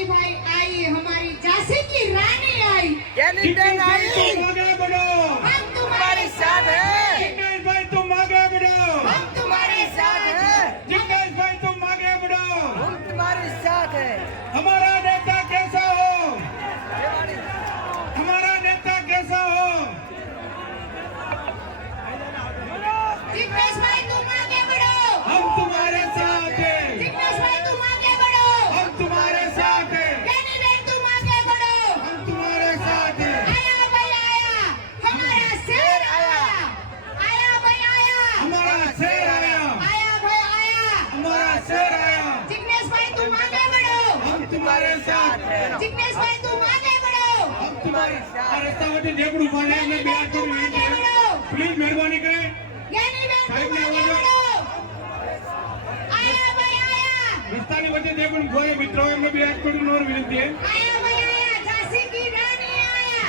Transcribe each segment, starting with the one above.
ज्ञानी भाई आई, हमारी झांसी की रानी आई। ज्ञानी बहन आई, तुम आगे बढ़ो, हम तुम्हारे साथ है। जिग्नेश भाई तुम आगे बढ़ो, हम तुम्हारे साथ हैं। जिग्नेश भाई तुम आगे बढ़ो। हम तुम्हारे साथ है। हमारा नेता कैसा हो, हमारा नेता कैसा हो। जिग्नेश भाई तुम आगे बढ़ो, हम तुम्हारे साथ हैं, जिग्नेश भाई तुम आगे बढ़ो, हम तुम्हारे साथ हैं, ज्ञानी बहन तुम आगे बढ़ो। हम तुम्हारे साथ हैं। आया भाई आया, हमारा शेर आया। आया भाई आया, हमारा शेर आया, आया भाई आया। हमारा शेर आया। जिग्नेश भाई तुम आगे बढ़ो, हम तुम्हारे साथ हैं, जिग्नेश भाई तुम आगे बढ़ो। हम तुम्हारे साथ। रस्तावटी ઝઘડું પાડે એટલે બે હાથ જોડી વિનંતી છે, પ્લીઝ મહેરબાની કરે ज्ञानी बहन साहिब तुम ने आगे आवाज- बढ़ो। आया भाई आया, રસ્તાની વચ્ચે જે પણ કોઈ મિત્રો એમને બે હાથ જોડીને નોર વિનંતી છે। आया भाई आया, झांसी की रानी आया।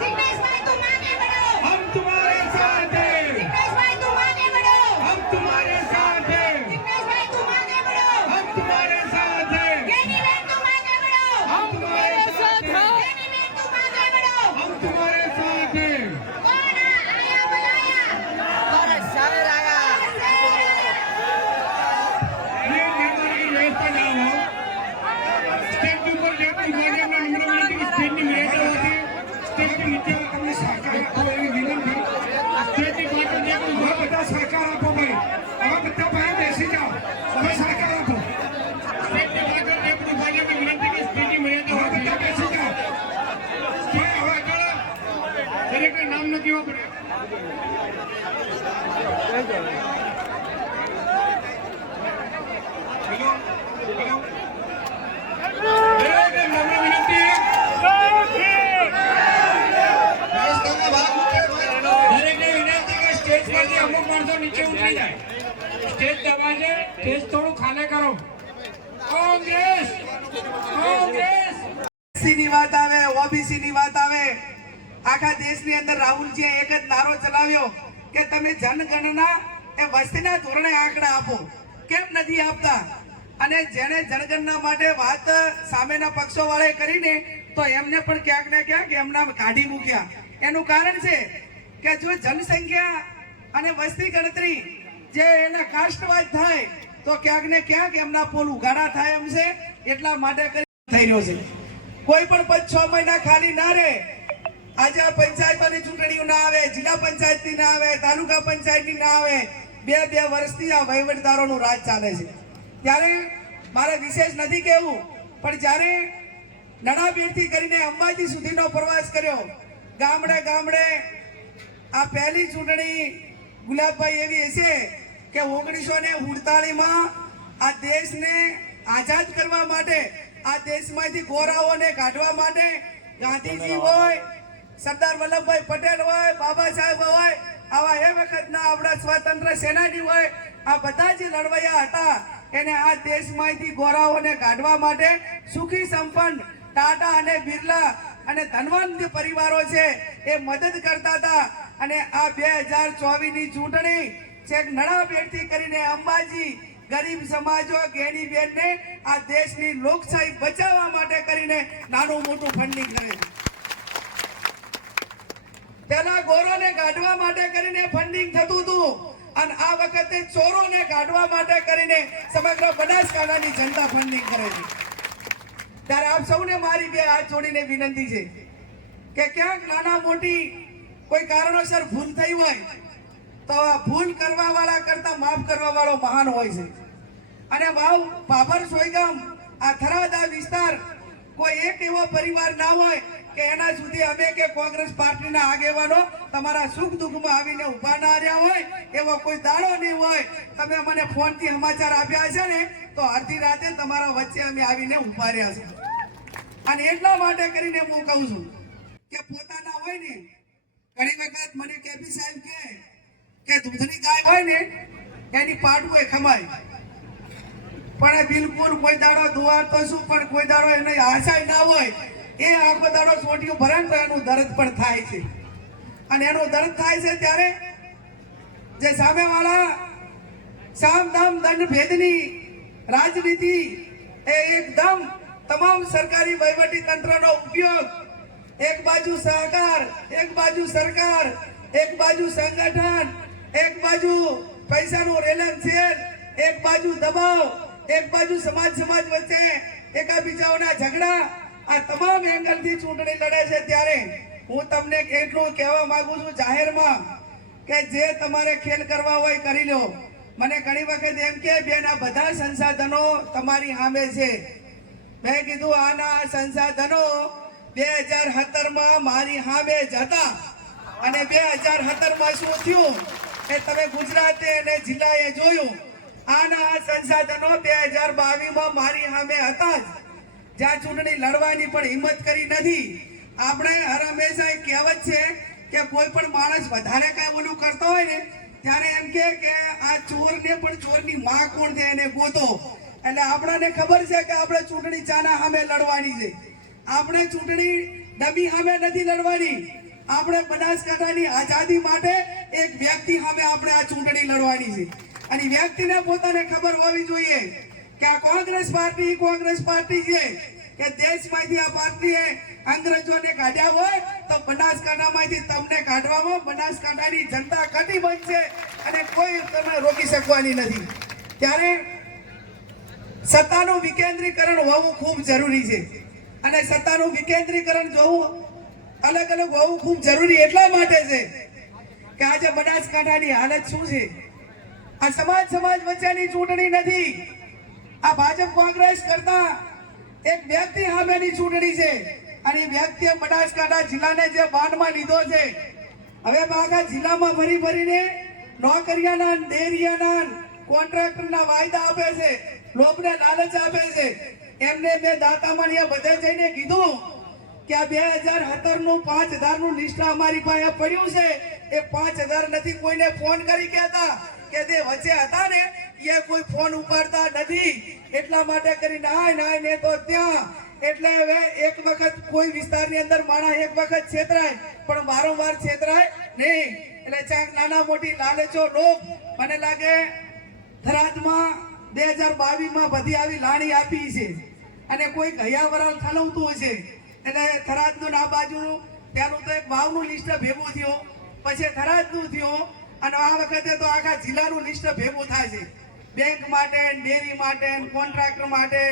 जिग्नेश भाई तुम आगे बढ़ो, हम तुम्हारे साथ हैं, जिग्नेश भाई तुम आगे बढ़ो, हम तुम्हारे साथ हैं, जिग्नेश भाई तुम आगे बढ़ो। हम तुम्हारे साथ हैं, ज्ञानी बहन तुम आगे बढ़ो, हम तुम्हारे साथ हैं, ज्ञानी बहन तुम आगे बढ़ो। हम तुम्हारे साथ हैं। कौन आया भाई आया, हमारा शायर आया। प्लीज મહેરબાની વ્યવસ્થા ના હો। સ્ટેજ ઉપર જે કોઈ ભાજપના નમ્ર વિનંતી કે સ્ટેજની મર્યાદા હોવાથી સ્ટેજથી નીચે તમને સહકાર આપો એવી વિનંતી। સ્ટેજની બહાર જે કોઈ ઉભા બધા સહકાર આપો ભાઈ। હવે બધા બહાર બેસી જાઓ, હવે સહકાર આપો। સ્ટેજની બહાર જે કોઈ ભાજપની વિનંતી કે સ્ટેજની મર્યાદા હોય બધા બેસી જાઓ। સ્ટેજ હવે આગળ દરેકને નામ ન કહેવા પડે। હેલો હેલો દરેકને નમ્ર વિનંતી દરેકને વિનંતી કે સ્ટેજ પરથી અમુક માણસો નીચે ઉતરી જાય। સ્ટેજ દબાશે, સ્ટેજ થોડું ખાલી કરો। કોંગ્રેસ કોંગ્રેસ એસસી ની વાત આવે, ઓબીસી ની વાત આવે, આખા દેશની અંદર રાહુલજીએ એક જ નારો ચલાવ્યો કે તમે જનગણના એ વસ્તીના ધોરણે આંકડા આપો, કેમ નથી આપતા? અને જેને જનગણના માટે વાત સામેના પક્ષો વાળાએ કરીને તો એમને પણ ક્યાંક ને ક્યાંક એમના કાઢી મૂક્યા। એનું કારણ છે કે જો જનસંખ્યા અને વસ્તી ગણતરી જે એના કાસ્ટવાઇઝ થાય તો ક્યાંક ને ક્યાંક એમના પોલ ઉઘાડા થાય એમ છે, એટલા માટે કરી થઈ રહ્યો છે। કોઈ પણ 5-6 મહિના ખાલી ના રહે। આજે આ પંચાયતની ચૂંટણીઓ ના આવે, જિલ્લા પંચાયતની ના આવે, તાલુકા પંચાયતની ના આવે, બે વર્ષથી આ વહીવટદારોનું રાજ ચાલે છે। ત્યારે મારે વિશેષ નથી કહેવું, પણ જ્યારે નડાબેડથી કરીને અંબાજી સુધીનો પ્રવાસ કર્યો, ગામડે ગામડે આ પહેલી ચૂંટણી ગુલાબભાઈ એવી હશે કે 1948માં આ દેશને આઝાદ કરવા માટે, આ દેશમાંથી ગોરાઓને કાઢવા માટે ગાંધીજી હોય, સરદાર વલ્લભભાઈ પટેલ હોય, બાબા સાહેબ હોય, આવા એ વખતના આપણા સ્વતંત્ર સેનાની હોય, આ બધા જે લડવૈયા હતા એને આ દેશમાંથી ગોરાઓને કાઢવા માટે સુખી સંપન્ન ટાટા અને બિરલા અને ધનવંત જે પરિવારો છે એ મદદ કરતા હતા। અને આ 2024 ની ચૂંટણી છેક નડાબેડથી કરીને અંબાજી ગરીબ સમાજો ગેની બેનને આ દેશની લોકશાહી બચાવવા માટે કરીને નાનું મોટું ફંડિંગ કરે છે। પેલા ગોરોને કાઢવા માટે કરીને ફંડિંગ થતું હતું અને આ વખતે ચોરોને કાઢવા માટે કરીને સમગ્ર બનાસકાંઠાની જનતા ફંડિંગ કરે છે। ત્યારે આપ સૌને મારી બે હાથ જોડીને વિનંતી છે કે ક્યાંક નાના મોટી કોઈ કારણોસર ભૂલ થઈ હોય તો ભૂલ કરવા વાળા કરતા માફ કરવા વાળો મહાન હોય છે। અને વાવ ભાભર સોયગામ આ થરાદ આ વિસ્તાર કોઈ એક એવો પરિવાર ના હોય કે એના સુધી અમે કે કોંગ્રેસ પાર્ટીના આગેવાનો તમારા સુખ દુઃખમાં આવીને ઉભા ના રહ્યા હોય, એવો કોઈ દાડો નહીં હોય। તમે મને ફોનથી સમાચાર આપ્યા છે ને તો અડધી રાતે તમારા વચ્ચે અમે આવીને ઉભા રહ્યા છે। અને એટલા માટે કરીને હું કહું છું કે પોતાના હોય ને, ઘણી વખત મને કેપી સાહેબ કે દૂધની ગાય હોય ને એની પાડવું એ ખમાય, પણ બિલકુલ કોઈ દાડો દુવાર તો શું, પણ કોઈ દાડો એને આશાય ના હોય। એ આખો દાડો સોટિયું ભરે તો એનું દર્દ પણ થાય છે। અને એનું દર્દ થાય છે ત્યારે જે સામેવાળા સામ દામ દંડ ભેદની રાજનીતિ એ એકદમ તમામ સરકારી વહીવટી તંત્રનો ઉપયોગ એક બાજુ સહકાર, એક બાજુ સરકાર, એક બાજુ સંગઠન, એક બાજુ પૈસાનું રેલન શેર, એક બાજુ દબાવ, એક બાજુ સમાજ વચ્ચે એકાબીજાઓના ઝઘડા, આ તમામ એંગલથી ચૂંટણી લડે છે. ત્યારે હું તમને એટલું કહેવા માંગુ છું જાહેરમાં કે જે તમારે ખેલ કરવા હોય કરી લો. મને ઘણી વખત એમ કે બેન આ બધા સંસાધનો તમારી સામે છે. મેં કીધું આના સંસાધનો 2017 મારી સામે જ હતા અને 2017 શું થયું એ તમે ગુજરાતે અને જિલ્લાએ જોયું. આના સંસાધનો 2022 મારી સામે હતા જ, જ્યાં ચૂંટણી લડવાની પણ હિંમત કરી નથી. આપણે હર હંમેશા એક કહેવત છે કે કોઈ પણ માણસ વધારે કાંઈ બોલું કરતો હોય ને ત્યારે એમ કે આ ચોરને પણ ચોરની માં કોણ છે એને ગોતો. એટલે આપણને ખબર છે કે આપણે ચૂંટણી ચાના સામે લડવાની છે. આપણે ચૂંટણી ડમી સામે નથી લડવાની. આપણે બનાસકાંઠાની આઝાદી માટે એક વ્યક્તિ સામે આપણે આ ચૂંટણી લડવાની છે. અને વ્યક્તિને પોતાને ખબર હોવી જોઈએ કે આ કોંગ્રેસ પાર્ટી છે કે દેશમાંથી આ પાર્ટીએ અંગ્રેજોને કાઢ્યા હોય તો બનાસકાંઠામાંથી તમને કાઢવામાં બનાસકાંઠાની જનતા કટિબદ્ધ છે અને કોઈ તમે રોકી શકવાની નથી. ત્યારે સત્તાનું વિકેન્દ્રીકરણ હોવું ખૂબ જરૂરી છે અને સત્તાનું વિકેન્દ્રીકરણ જોવું અલગ હોવું ખૂબ જરૂરી એટલા માટે છે કે આજે બનાસકાંઠાની હાલત શું છે. આ સમાજ વચ્ચેની ચૂંટણી નથી. આ ભાજપ કોંગ્રેસ કરતા એક વ્યક્તિ સામેની ચૂંટણી છે અને વ્યક્તિએ બનાસકાંઠા જિલ્લાને જે બાનમાં લીધો છે. હવે આખા જિલ્લામાં ફરીને નોકરિયાના, ડેરિયાના, કોન્ટ્રાક્ટરના વાયદા આપે છે, લોભને લાલચ આપે છે. એમને મેં દાતામાણીયા બધે જઈને કીધું કે આ 2017 નું 5000 નું લિસ્ટ અમારી પાસે પડ્યું છે. એ 5000 નથી કોઈને ફોન કરી કહેતા કે તે વચ્ચે હતા ને એ કોઈ ફોન ઉપાડતા નથી. એટલા માટે કરીને નાય ને તો ત્યાં એટલે હવે એક વખત કોઈ વિસ્તારની અંદર માણસ એક વખત છેતરાય પણ વારંવાર છેતરાય નહીં. એટલે ચાક નાના મોટી લાલચો લોભ મને લાગે થરાદમાં 2022 બધી આવી લાણી આપી છે અને કોઈ ગયા વરાળ ઠલવતું હશે. એટલે થરાદનું આ બાજુનું ત્યાંનું તો એક વાવનું લિસ્ટ ભેગું થયું, પછી થરાદનું થયું અને આ વખતે તો આખા જિલ્લાનું લિસ્ટ ભેગું થાય છે. બેંક માટે, ડેરી માટે, કોન્ટ્રાક્ટર માટે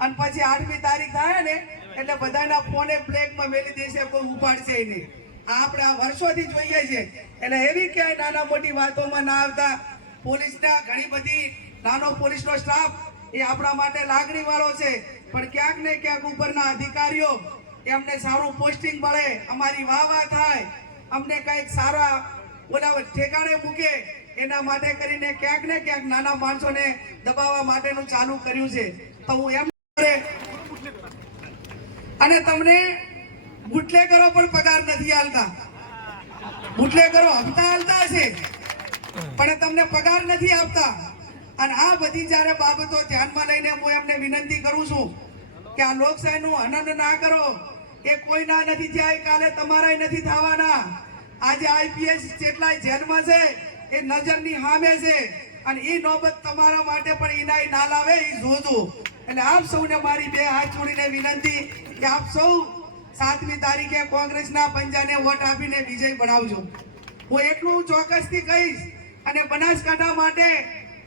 અને પછી 8મી તારીખ થાય ને એટલે બધાના ફોને બ્લેકમાં મેલી દેશે, કોઈ ઉપાડશે નહીં. આપણે આ વર્ષોથી જોઈએ છે. એટલે એવી ક્યાંય નાના મોટી વાતોમાં ના આવતા પોલીસના ઘણી બધી નાનો પોલીસનો સ્ટાફ એ આપણા માટે લાગણી વાળો છે પણ ક્યાંક ને ક્યાંક ઉપરના અધિકારીઓ એમને સારું પોસ્ટિંગ મળે, અમારી વાહ થાય, અમને કંઈક સારા ઓલા ઠેકાણે મૂકે એના માટે કરીને ક્યાંક ને ક્યાંક નાના માણસોને દબાવવા માટેનું ચાલુ કર્યું છે. તો હું એમ અને તમને બુટલેગરો પણ પગાર નથી આલતા. બુટલેગરો હપ્તા આલતા છે પણ તમને પગાર નથી આપતા. અને આ બધી જ્યારે બાબતો ધ્યાનમાં લઈને હું એમને વિનંતી કરું છું કે આ લોકશાહીનું હનન ના કરો. એ કોઈના નથી થયા, કાલે તમારા નથી થવાના. આજે આઈપીએસ જેટલાય જેલમાં છે એ નજરની સામે છે અને એ નોબત તમારા માટે પણ ઇનાય ના લાવે એ જોજો. એટલે આપ સૌને મારી બે હાથ જોડીને વિનંતી કે આપ સૌ 7મી તારીખે કોંગ્રેસના પંજાને વોટ આપીને વિજય બનાવજો. હું એટલું ચોક્કસથી કહીશ અને બનાસકાંઠા માટે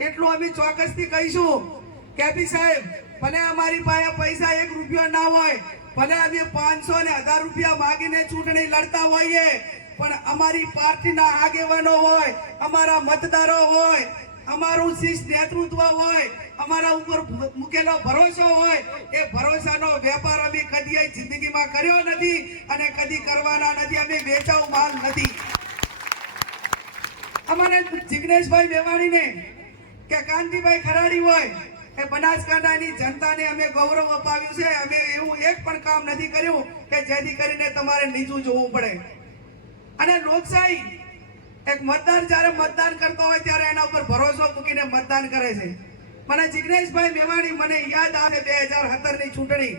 એટલું અમે ચોક્કસથી કહીશું કે પી સાહેબ ભલે અમારી પાસે પૈસા 1 રૂપિયો ના હોય, ભલે અમે 500 ને 1000 રૂપિયા માંગીને ચૂંટણી લડતા હોઈએ પણ અમારી પાર્ટીના આગેવાનો હોય, અમારા મતદારો હોય, અમારું શિસ્ત નેતૃત્વ હોય, અમારા ઉપર મૂકેલો ભરોસો હોય, એ ભરોસાનો વેપાર અમે કદી જિંદગીમાં કર્યો નથી અને કદી કરવાના નથી. અમે વેચાવ માલ નથી. અમારે જિગ્નેશભાઈ મેવાણીને કે કાંતિભાઈ ખરાડી હોય એ બનાસકાંઠાની જનતાને અમે ગૌરવ અપાવ્યું છે. અમે એવું એક પણ કામ નથી કર્યું કે જેથી કરીને તમારે નીચું જોવું પડે. અને લોકશાહી એક મતદાર જ્યારે મતદાન કરતો હોય ત્યારે એના ઉપર ભરોસો મૂકીને મતદાન કરે છે. મને જિગ્નેશભાઈ મેવાણી મને યાદ આવે 2017 ની ચૂંટણી.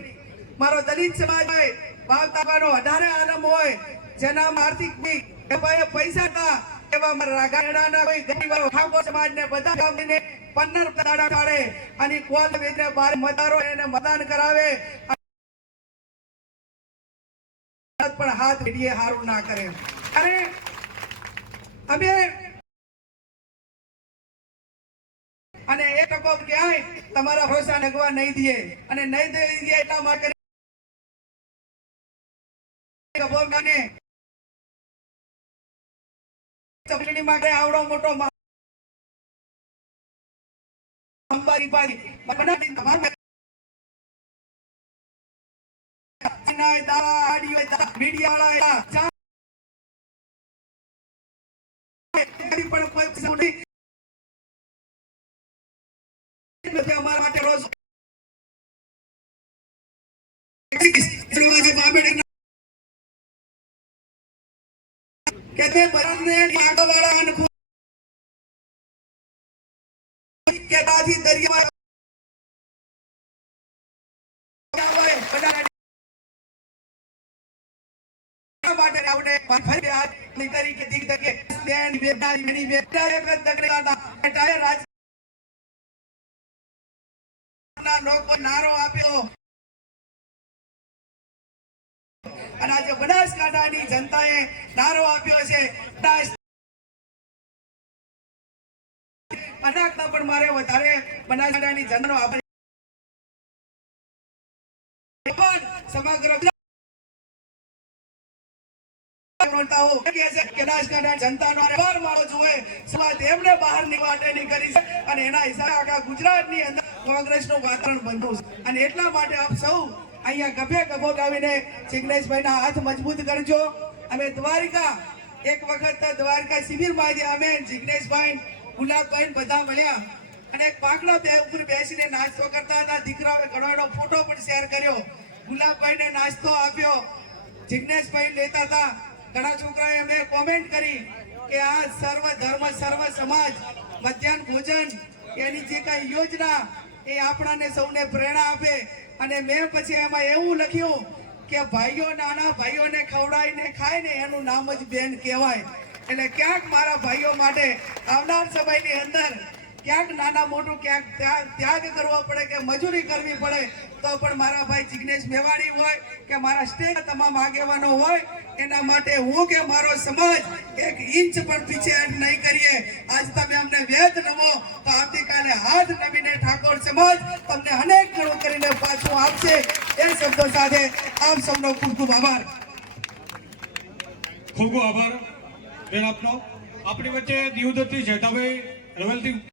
મારો દલિત સમાજ હોય, વાવ તાલુકાનો 18 આલમ હોય, જેના આર્થિક પૈસા હતા એવા મારા રાગાડાના કોઈ ગરીબ ઠાકોર સમાજને બધા ગામને 15 દાડા પાડે અને કોલ વેચને બાર મતદારો એને મતદાન કરાવે પણ હાથ વીડીએ હારું ના કરે. અને અમે અને એક ટકો ક્યાંય તમારા ભરોસા નગવા નહીં દઈએ અને નહીં દઈએ એટલા માટે ચપલીની માટે આવડો મોટો અંબારી પાડી બનાવી તમારે અમારા માટે રોજ કે બરાને આગળવાળા અને કે દાદી દરિયા માટે આપણે ફરી હાથની તરીકે દીક તકે બેન બેટાની બેટા એક દગડાના બેટાએ રાજના લોકો નારો આપ્યો અને આજે બનાસકાંઠાની જનતાએ નારો આપ્યો છે બનાસકાંઠા પણ મારે વધારે બનાસકાંઠાની જનતાનો આભાર સમગ્ર કોંગ્રેસનું વાતાવરણ બન્યું છે અને એટલા માટે આપ સૌ અહીંયા ગભે ગભો ગાવીને જિગ્નેશભાઈના હાથ મજબૂત કરજો. અમે દ્વારિકા એક વખત દ્વારિકા શિબિરમાં અમે જિગ્નેશભાઈ ગુલાબભાઈ બધા મળ્યા અને એક પાંખડા ઉપર બેસીને નાસ્તો કરતા હતા. દીકરાઓએ ઘણો ફોટો પણ શેર કર્યો. ગુલાબભાઈને નાસ્તો આપ્યો, જિગ્નેશભાઈ લેતા હતા. ઘણા છોકરાએ અમે કોમેન્ટ કરી કે આ સર્વ ધર્મ સર્વ સમાજ મધ્યાહન ભોજન એની જે કઈ યોજના એ આપણાને સૌને પ્રેરણા આપે. અને મેં પછી એમાં એવું લખ્યું કે ભાઈઓ નાના ભાઈઓને ખવડાવીને ખાય ને એનું નામ જ બેન કહેવાય. એટલે ક્યાંક મારા ભાઈઓ માટે આવનાર સમયની અંદર ક્યાંક નાના મોટું ક્યાંક ત્યાગ કરવો પડે કે મજૂરી કરવી પડે તો પણ મારા ભાઈ જિગ્નેશ મેવાણી હોય કે મારા સ્ટેટ તમામ આગેવાનો હોય એના માટે હું કે મારો સમાજ એક ઇંચ પણ પીછેહટ નહીં કરીએ. આજ તમે અમને વેદ નમો તો આવતીકાલે હાથ નમીને ઠાકોર સમાજ તમને અનેક ગણું કરીને પાછું આપશે. એ શબ્દો સાથે આપ સૌનો ખૂબ ખૂબ આભાર. ખૂબ ખૂબ આભાર બેન આપનો. આપણી વચ્ચે દીવદત્તી જેઠાભાઈ રવેલથી